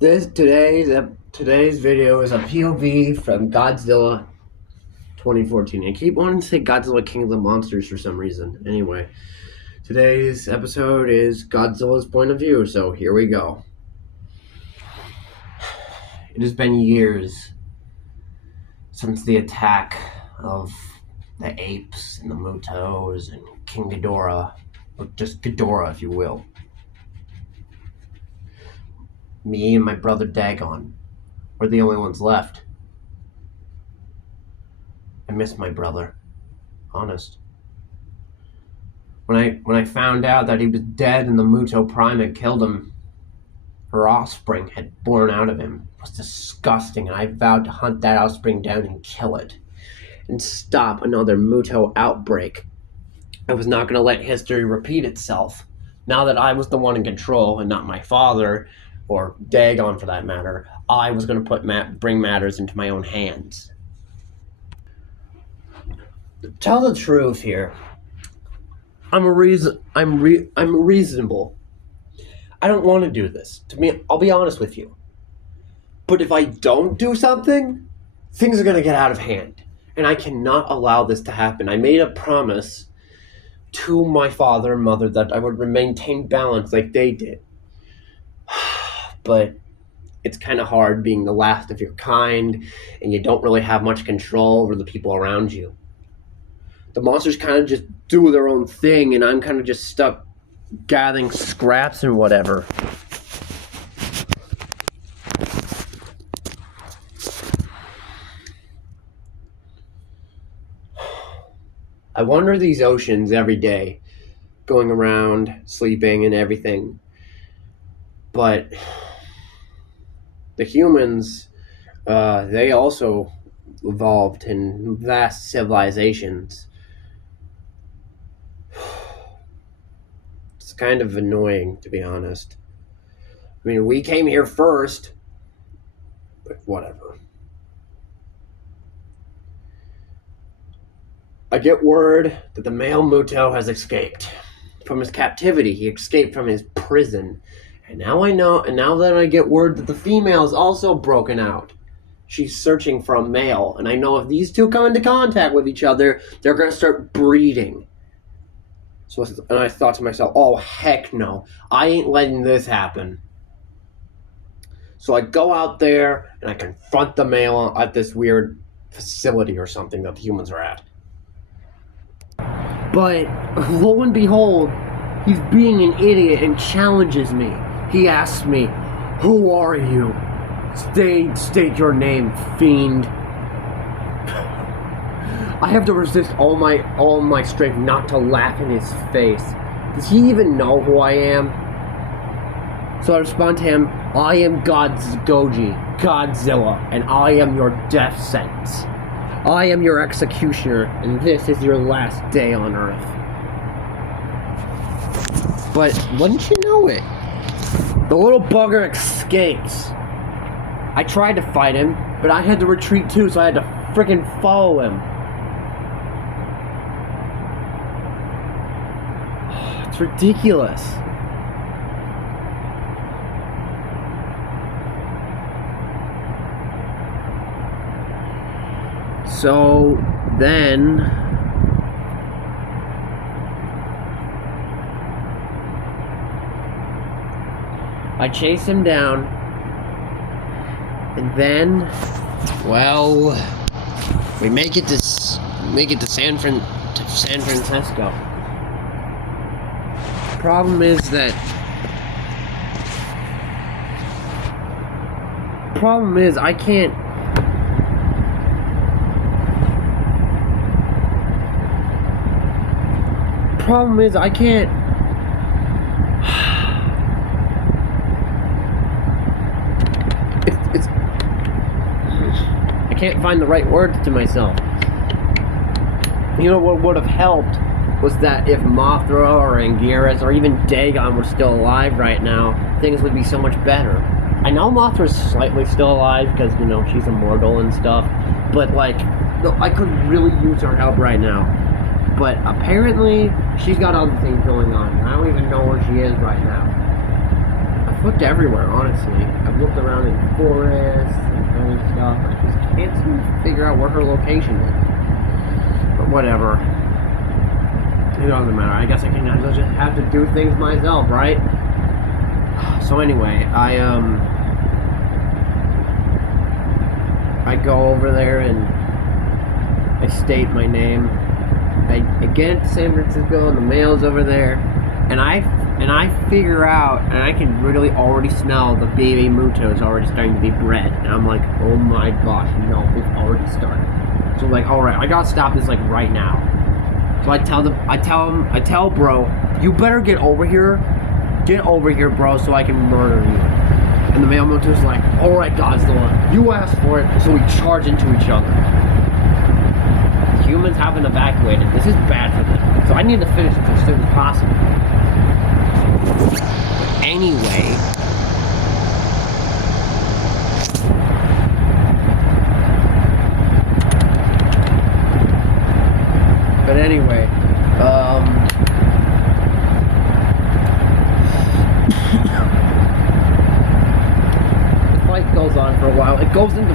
Today's video is a POV from Godzilla 2014. I keep wanting to say Godzilla King of the Monsters for some reason. Anyway, today's episode is Godzilla's point of view, so here we go. It has been years since the attack of the apes and the Mutos and King Ghidorah, or just Ghidorah if you will. Me and my brother Dagon were the only ones left. I miss my brother. Honest. When I found out that he was dead and the Muto primate killed him, her offspring had born out of him. It was disgusting, and I vowed to hunt that offspring down and kill it, and stop another Muto outbreak. I was not going to let history repeat itself. Now that I was the one in control, and not my father, or Dagon for that matter, I was going to bring matters into my own hands. To tell the truth here, I'm reasonable. I don't want to do this. To me, I'll be honest with you. But if I don't do something, things are going to get out of hand. And I cannot allow this to happen. I made a promise to my father and mother that I would maintain balance like they did. But it's kind of hard being the last of your kind, and you don't really have much control over the people around you. The monsters kind of just do their own thing, and I'm kind of just stuck gathering scraps and whatever. I wander these oceans every day, going around, sleeping and everything. But the humans, they also evolved in vast civilizations. It's kind of annoying, to be honest. I mean, we came here first, but whatever. I get word that the male Muto has escaped from his captivity. He escaped from his prison. And now that I get word that the female is also broken out. She's searching for a male, and I know if these two come into contact with each other, they're going to start breeding. And I thought to myself, oh, heck no. I ain't letting this happen. So I go out there, and I confront the male at this weird facility or something that the humans are at. But, lo and behold, he's being an idiot and challenges me. He asks me, "Who are you? State your name, fiend." I have to resist all my strength not to laugh in his face. Does he even know who I am? So I respond to him, "I am Godzilla, and I am your death sentence. I am your executioner, and this is your last day on Earth." But wouldn't you know it, the little bugger escapes. I tried to fight him, but I had to retreat too, so I had to freaking follow him. It's ridiculous. So then I chase him down, and then, well, we make it to San Francisco. Problem is I can't. I can't find the right words to myself. You know what would have helped was that if Mothra or Anguirus or even Dagon were still alive right now, things would be so much better. I know Mothra's slightly still alive because, she's immortal and stuff, but, I could really use her help right now. But apparently, she's got other things going on. I don't even know where she is right now. I I've looked everywhere, honestly. I've looked around in forests and other stuff. I just can't seem to figure out where her location is. But whatever. It doesn't matter. I guess I can just have to do things myself, right? So anyway, I go over there and I state my name. I get into San Francisco and the mail's over there, and I figure out, and I can really already smell the baby Muto is already starting to be bred, and I'm like, oh my gosh, no, it's already started. So I'm like, all right, I gotta stop this like right now. So I tell bro, you better get over here, bro, so I can murder you. And the male Muto's like, all right, Godzilla, you asked for it, so we charge into each other. Humans haven't evacuated. This is bad for them. So I need to finish this as soon as possible. Anyway. The fight goes on for a while. It goes into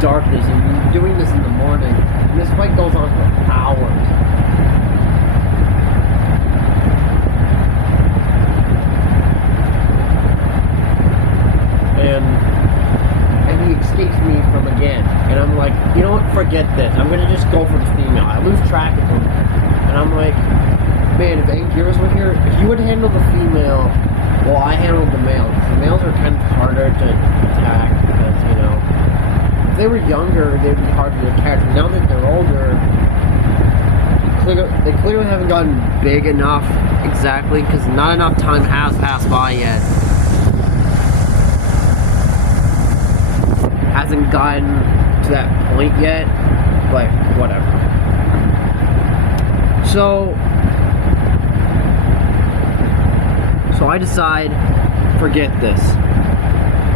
darkness, and we're doing this in the morning. And this fight goes on for hours. And he escapes me from again. And I'm like, you know what, forget this. I'm gonna just go for the female. I lose track of him. And I'm like, man, if Anguirus were here, if you would handle the female, well, I handled the male. The males are kind of harder to attack because, you know, if they were younger, they'd be harder to catch. But now that they're older, they clearly haven't gotten big enough, exactly, because not enough time has passed by yet. Hasn't gotten to that point yet, but whatever. So I decide, forget this.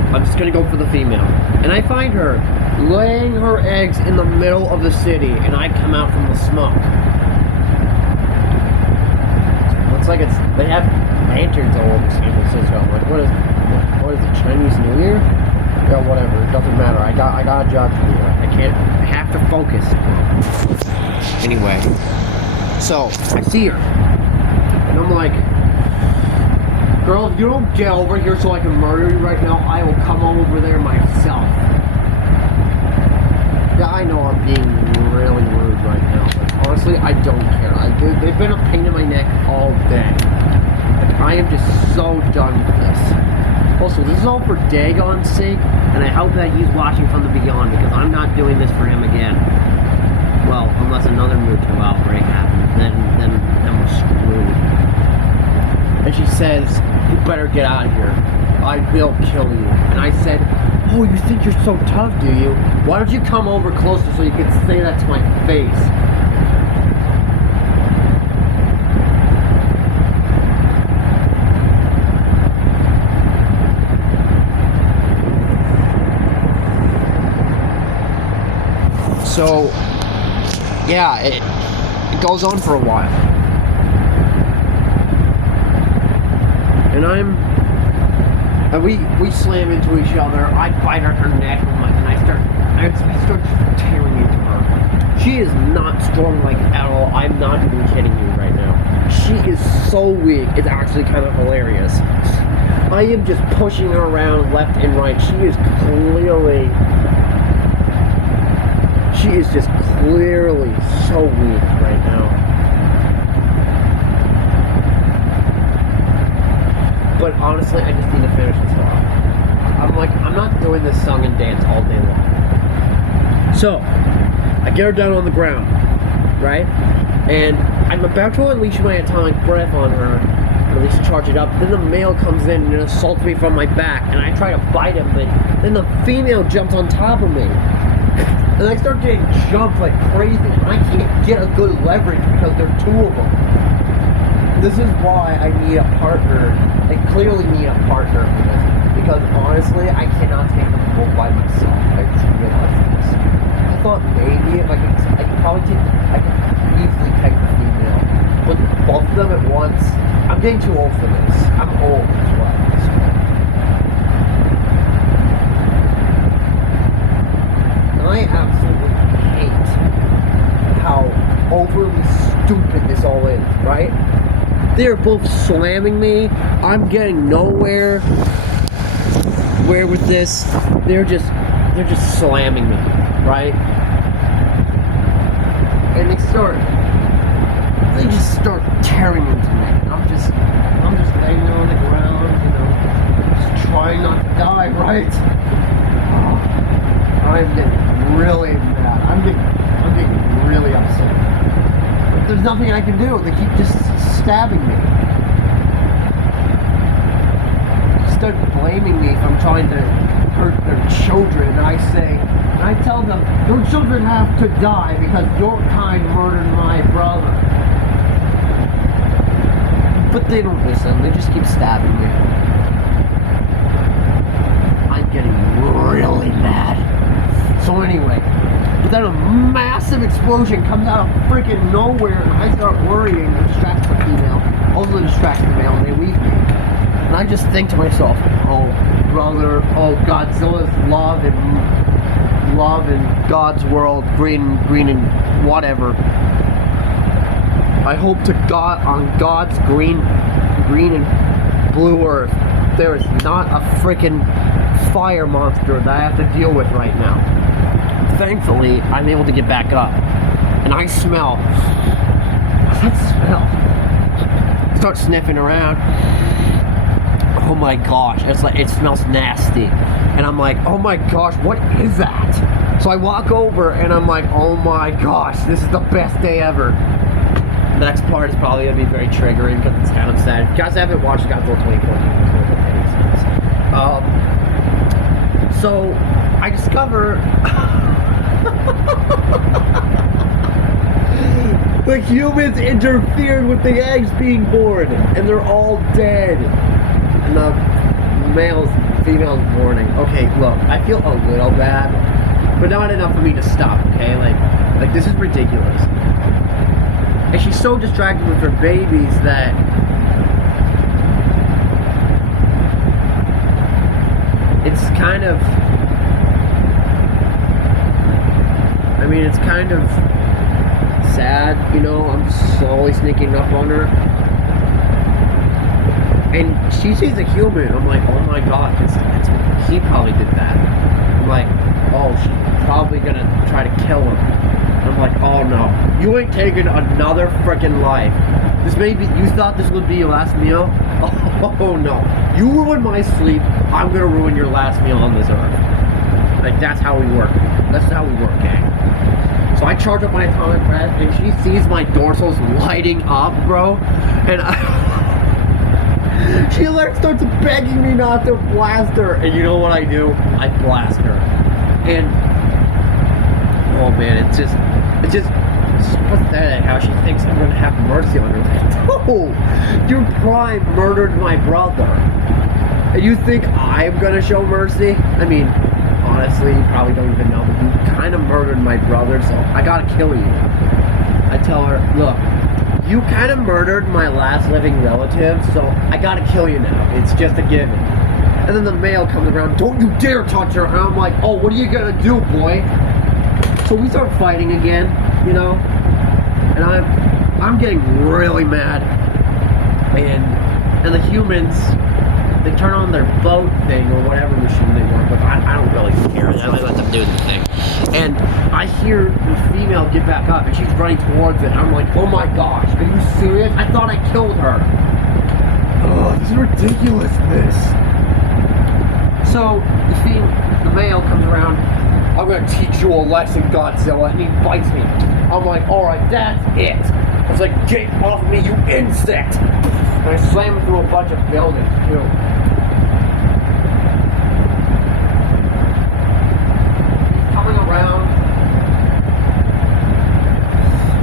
I'm just gonna go for the female. And I find her laying her eggs in the middle of the city, and I come out from the smoke. Looks like they have lanterns all over San Francisco. I'm like, what is it, Chinese New Year? Yeah, whatever, it doesn't matter. I got a job to do. I have to focus. Anyway, so I see her, and I'm like, girl, if you don't get over here so I can murder you right now, I will come over there myself. Yeah, I know I'm being really rude right now, but honestly, I don't care. They've been a pain in my neck all day. Like, I am just so done with this. Also, this is all for Dagon's sake, and I hope that he's watching from the beyond, because I'm not doing this for him again. Well, unless another Muto outbreak happens, then we're screwed. And she says, you better get out of here. I will kill you. And I said, oh, you think you're so tough, do you? Why don't you come over closer so you can say that to my face? So, yeah, it goes on for a while. And we slam into each other. I bite at her neck and I start tearing into her. She is not strong like at all. I'm not even kidding you right now. She is so weak. It's actually kind of hilarious. I am just pushing her around left and right. She is just clearly so weak right now. But honestly, I just need to finish this off. I'm like, I'm not doing this song and dance all day long. So, I get her down on the ground, right? And I'm about to unleash my atomic breath on her, or at least charge it up. Then the male comes in and assaults me from my back, and I try to bite him, but then the female jumps on top of me. And I start getting jumped like crazy, and I can't get a good leverage because there are two of them. This is why I need a partner. I clearly need a partner for this. Because honestly, I cannot take them both by myself. I just realized this. I thought maybe if I could easily take the female. But both of them at once, I'm getting too old for this. I'm old as well. They're both slamming me. I'm getting nowhere. Where with this, they're just slamming me, right? And they just start tearing into me. I'm just laying there on the ground, you know, just trying not to die, right? I'm getting really mad. I'm getting really upset. But there's nothing I can do. They keep just stabbing me. Start blaming me if I'm trying to hurt their children. And I tell them, your children have to die because your kind murdered my brother. But they don't listen. They just keep stabbing me. I'm getting really mad. So anyway, but then a massive explosion comes out of freaking nowhere, and I start worrying. It distracts the female, also distracts the male, and they leave me. And I just think to myself, oh brother, oh Godzilla's love and God's world, green and whatever. I hope to God on God's green and blue earth, there is not a freaking fire monster that I have to deal with right now. Thankfully, I'm able to get back up, and I smell. What's that smell? Start sniffing around. Oh my gosh, it's like it smells nasty, and I'm like, oh my gosh, what is that? So I walk over, and I'm like, oh my gosh, this is the best day ever. The next part is probably gonna be very triggering because it's kind of sad. If you guys haven't watched Godzilla 2014, so I discover the humans interfered with the eggs being born, and they're all dead. And the female's mourning. Okay, look, I feel a little bad, but not enough for me to stop. Okay, like this is ridiculous. And she's so distracted with her babies that it's kind of, I mean, it's kind of sad, you know. I'm slowly sneaking up on her, and she sees a human. I'm like, oh my god, he probably did that. I'm like, oh, she's probably gonna try to kill him. I'm like, oh no, you ain't taking another freaking life. You thought this would be your last meal? Oh no, you ruined my sleep, I'm gonna ruin your last meal on this earth. Like, that's how we work. That's how we work, gang. So I charge up my atomic breath, and she sees my dorsals lighting up, bro, and she like starts begging me not to blast her, and you know what I do? I blast her. And oh man, it's just pathetic how she thinks I'm gonna have mercy on her. No, your prime murdered my brother, and you think I'm gonna show mercy? I mean, honestly, you probably don't even know, but you kind of murdered my brother, so I gotta kill you. I tell her, look, you kind of murdered my last living relative, so I gotta kill you now. It's just a given. And then the male comes around, don't you dare touch her. And I'm like, oh, what are you gonna do, boy? So we start fighting again, you know, and I'm getting really mad, and the humans, they turn on their boat thing or whatever machine they want, but I don't really care. I let them do the thing. And I hear the female get back up, and she's running towards it. I'm like, oh my gosh, are you serious? I thought I killed her. Oh, this is ridiculousness. So the male comes around. I'm gonna teach you a lesson, Godzilla, and he bites me. I'm like, alright, that's it. I was like, get off me, you insect! And I slam him through a bunch of buildings, too.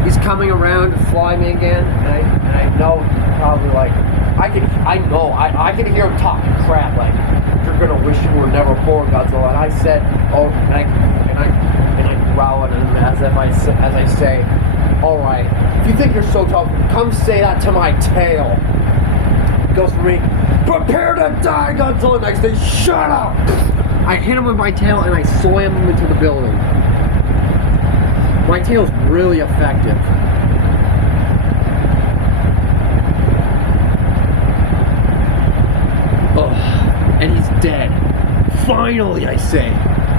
He's coming around to fly me again, and I know probably like, I can hear him talking crap, like, you're gonna wish you were never born, Godzilla. And I said, oh, and I growl at him as I say, all right, if you think you're so tough, come say that to my tail. He goes for me, prepare to die, Godzilla. And I say, shut up. I hit him with my tail, and I slam him into the building. My tail's really effective. dead. Finally, I say.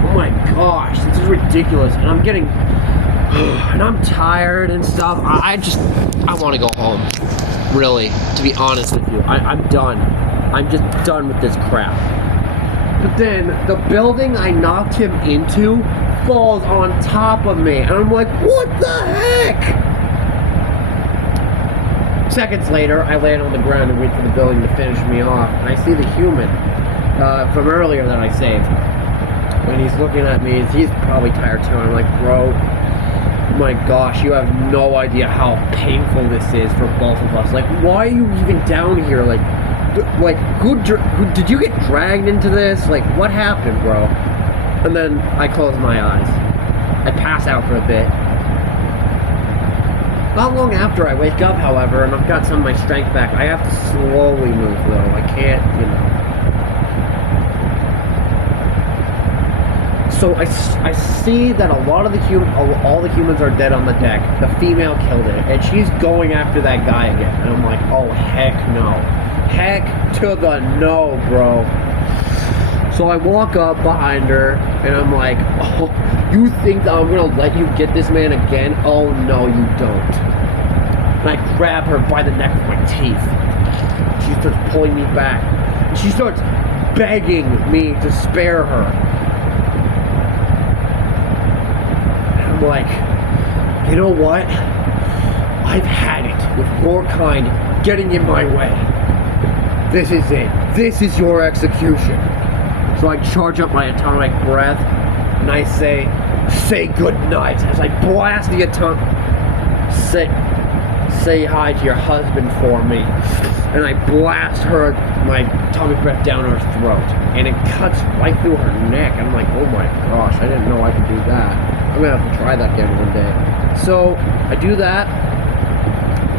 Oh my gosh, this is ridiculous. And I'm getting... and I'm tired and stuff. I want to go home. Really, to be honest with you. I'm done. I'm just done with this crap. But then, the building I knocked him into falls on top of me. And I'm like, what the heck? Seconds later, I land on the ground and wait for the building to finish me off. And I see the human from earlier that I saved. And he's looking at me. He's probably tired too. And I'm like, bro, oh my gosh, you have no idea how painful this is for both of us. Like, why are you even down here? Like who did you get dragged into this? Like, what happened, bro? And then I close my eyes. I pass out for a bit. Not long after I wake up, however, and I've got some of my strength back, I have to slowly move, though. I can't, you know. So I see that a lot of all the humans are dead on the deck. The female killed it, and she's going after that guy again. And I'm like, oh, heck no. Heck to the no, bro. So I walk up behind her, and I'm like, oh, you think that I'm gonna let you get this man again? Oh, no, you don't. And I grab her by the neck with my teeth. She starts pulling me back. And she starts begging me to spare her. And I'm like, you know what? I've had it with your kind getting in my way. This is it. This is your execution. So I charge up my atomic breath, and I say good night as I blast the atomic. Say hi to your husband for me. And I blast my atomic breath down her throat, and it cuts right through her neck. And I'm like, oh my gosh, I didn't know I could do that. I'm gonna have to try that again one day. So I do that,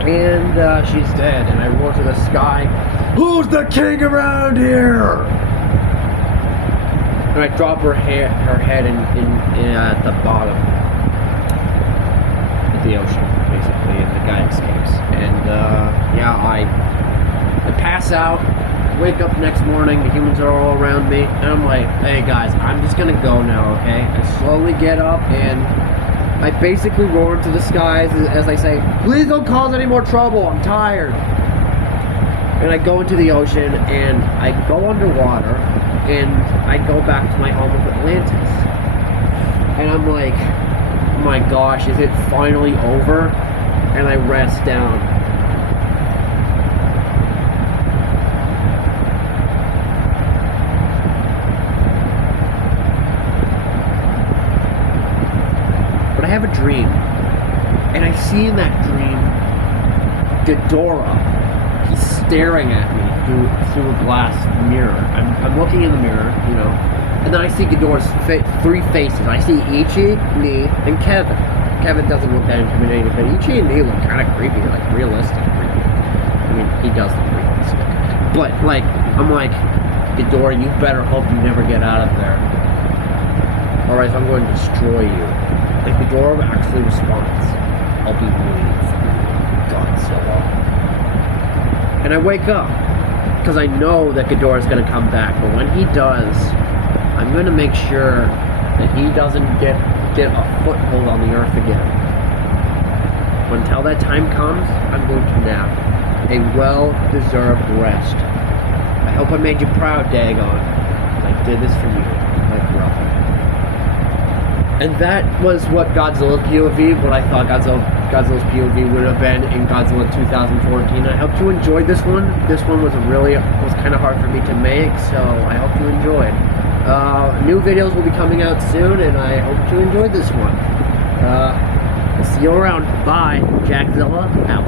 and she's dead. And I roar to the sky, who's the king around here? And I drop her head in at the bottom of the ocean, basically, and the guy escapes. And yeah, I pass out, wake up next morning, the humans are all around me, and I'm like, hey guys, I'm just gonna go now, okay? I slowly get up, and I basically roar into the skies as I say, please don't cause any more trouble, I'm tired. And I go into the ocean, and I go underwater, and I go back to my home of Atlantis. And I'm like, oh my gosh, is it finally over? And I rest down. But I have a dream. And I see in that dream Ghidorah. He's staring at me through a glass mirror. I'm looking in the mirror, you know, and then I see Ghidorah's three faces. I see Ichi, me, and Kevin. Kevin doesn't look that intimidating, but Ichi and me look kind of creepy, like realistic creepy. I mean, he does look realistic. But, like, I'm like, Ghidorah, you better hope you never get out of there. Or else I'm going to destroy you. And Ghidorah actually responds, I'll be waiting for you, Godzilla. And I wake up, because I know that Ghidorah is going to come back, but when he does, I'm going to make sure that he doesn't get a foothold on the earth again. Until that time comes, I'm going to nap. A well-deserved rest. I hope I made you proud, Dagon. I did this for you, my brother. And that was what Godzilla's POV, what I thought Godzilla's POV would have been in Godzilla 2014. I hope you enjoyed this one. This one was kind of hard for me to make, so I hope you enjoyed. New videos will be coming out soon, and I hope you enjoyed this one. I'll see you around. Bye. Jackzilla out.